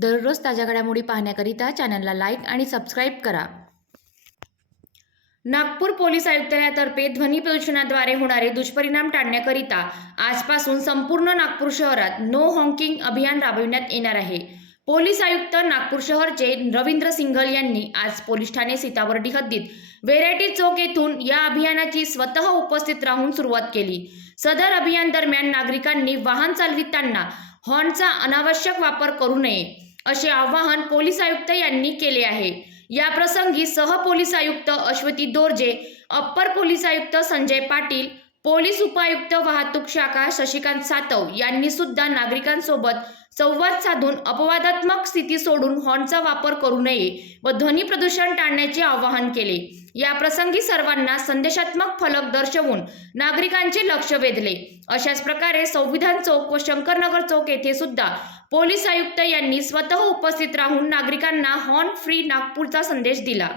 दररोज ताज्या घडामोडी पाहण्याकरिता चॅनलला लाईक आणि सबस्क्राईब करा. नागपूर पोलीस आयुक्तालयातर्फे ध्वनी प्रदूषणाद्वारे होणारे दुष्परिणाम टाळण्याकरिता आजपासून संपूर्ण नागपूर शहरात नो हॉकिंग अभियान राबविण्यात येणार आहे. पोलीस आयुक्त नागपूर शहरचे रवींद्र सिंघल यांनी आज पोलीस ठाणे सीतावर्डी हद्दीत व्हेरायटी चौक येथून या अभियानाची स्वतः उपस्थित राहून सुरुवात केली. सदर अभियान दरम्यान नागरिकांनी वाहन चालविताना हॉर्नचा अनावश्यक वापर करू नये. असे आवाहन पोलीस आयुक्त यांनी केले आहे. या प्रसंगी सह पोलीस आयुक्त अश्वती दोर्जे अप्पर पोलीस आयुक्त संजय पाटील पोलीस उपायुक्त वाहतूक शाखा शशिकांत सातव यांनी सुद्धा नागरिकांसोबत संवाद साधून अपवादात्मक स्थिती सोडून हॉर्नचा वापर करू नये व ध्वनी प्रदूषण टाळण्याचे आवाहन केले. या प्रसंगी सर्वांना संदेशात्मक फलक दर्शवून नागरिकांचे लक्ष वेधले. अशाच प्रकारे संविधान चौक व शंकरनगर चौक येथे सुद्धा पोलीस आयुक्त यांनी स्वतः उपस्थित राहून नागरिकांना हॉर्न फ्री नागपूरचा संदेश दिला.